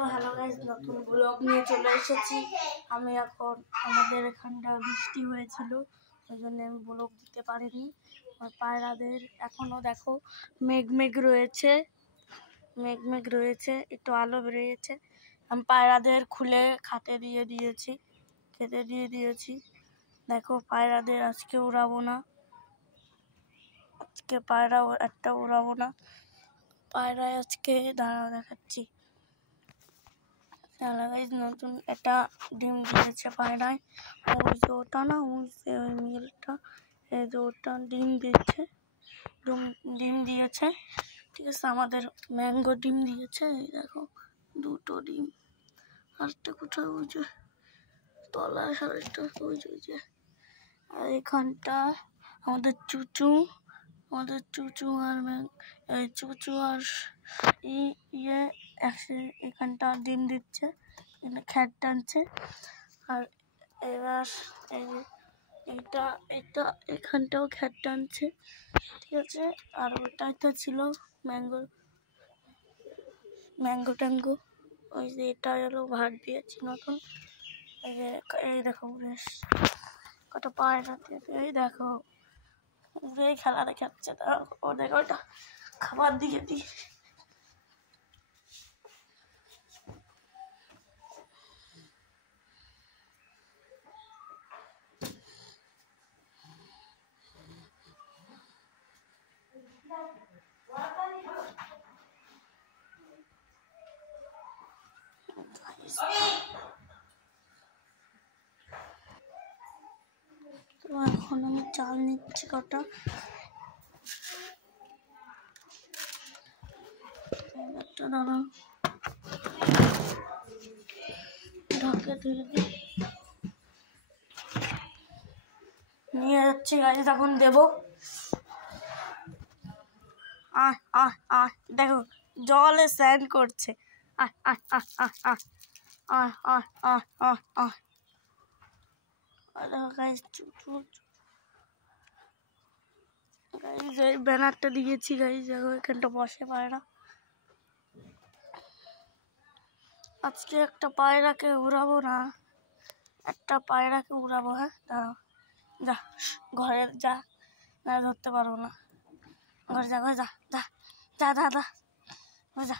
তো hello guys, নতুন blog নিয়ে চলে এসেছি। আমি এখন আমাদের এখানটা বৃষ্টি হয়েছিল, ওই জন্য আমি ব্লগ দিতে পারিনি। আর পায়রাদের এখনো দেখো মেঘ রয়েছে, একটু আলো বেরিয়েছে। আমি পায়রাদের খুলে খেতে দিয়ে দিয়েছি। দেখো পায়রাদের আজকে উড়াবো না, আজকে পায়রা একটা উড়াবো না। পায়রায় আজকে দাঁড়াও দেখাচ্ছি। নতুন একটা ডিম দিয়েছে পায়রায়, ওই যে ওটা না, ওই মেলটা, এই যে ওটা ডিম দিয়েছে। ঠিক আছে, আমাদের ম্যাঙ্গো ডিম দিয়েছে। এই দেখো দুটো ডিম, আরেকটা কোথায়, ওই যে তলায় আরেকটা, ওই যে। আর এখানটা আমাদের চুচু আর চুচু আর ইয়ে এখানটা ডিম দিচ্ছে, খ্যাট টানছে। আর এবার এটা এখানটাও খ্যাট টানছে। ঠিক আছে, আর ওটাই তো ছিল ম্যাঙ্গো ট্যাঙ্গো। ওই যে এটা হলো ভাত দিয়েছি নতুন। এই দেখো বেশ কত পায়রা, এই দেখো এই খেলা দেখাচ্ছে, ওদের ওটা খাবার দিয়ে দিই। তো এখন আমি চাল নিচ্ছি কটা। দাঁড়াও, ঢাকে ধীরে ধীরে নিয়ে যাচ্ছি গাড়ি, তখন দেবো। দেখো জলে স্নান করছে। ব্যানারটা দিয়েছি গাইজ, দেখো এখানটা বসে পায়রা। আজকে একটা পায়রাকে উড়াবো না, হ্যাঁ দাঁড়াও, যা ঘরে যা, না ধরতে পারবো না। ঘরে যা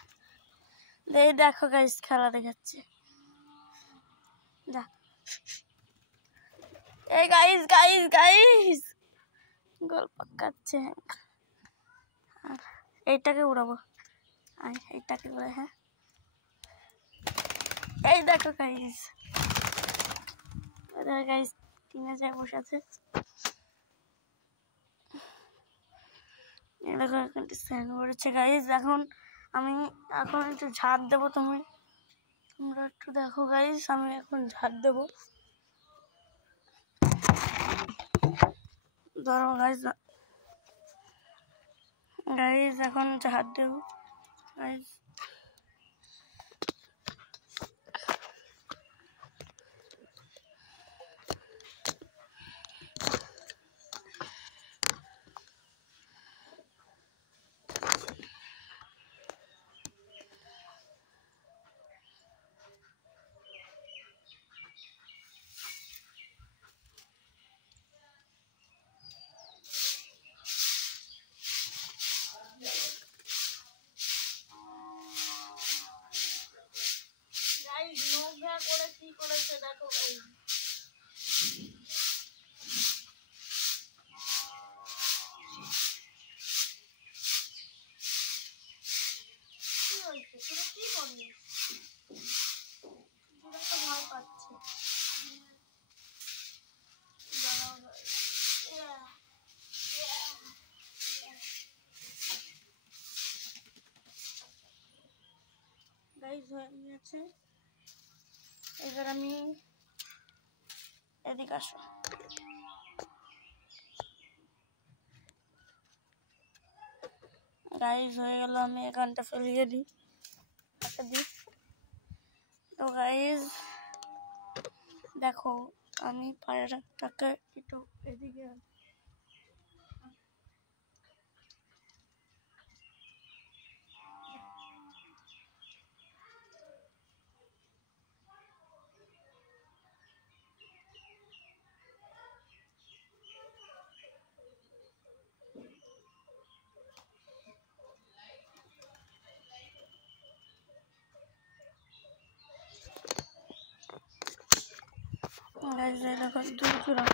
এই দেখো গাইজ খেলা দেখাচ্ছে, যা। এই গাইজ গোল পাকাচ্ছে। আর এইটাকে উড়াবো, এইটাকে উড়াই। হ্যাঁ, এই দেখো গাইজ টিনে যায় বসে আছে। এই দেখো এখানটা স্যান পড়েছে গাইজ। এখন একটু ঝাড় দেবো, তোমরা একটু দেখো গাইজ, আমি এখন ঝাড় দেবো। ধরো গাইজ এখন ঝাড় দেবো গাইজ। নোংরা করে কি করেছে দেখো গাইজ। কি হয়েছে, তোরা কি করলি? তোরা তো ভয় পাচ্ছে। গাইজ হয়ে গেছে, এবার আমি এদিকে আসো। গাইজ হয়ে গেল, আমি এখানটা ফেলিয়ে দিই। তো গাইজ দেখো, আমি পায়রাটাকে একটু এদিকে এই যে দেখো দুজোড়া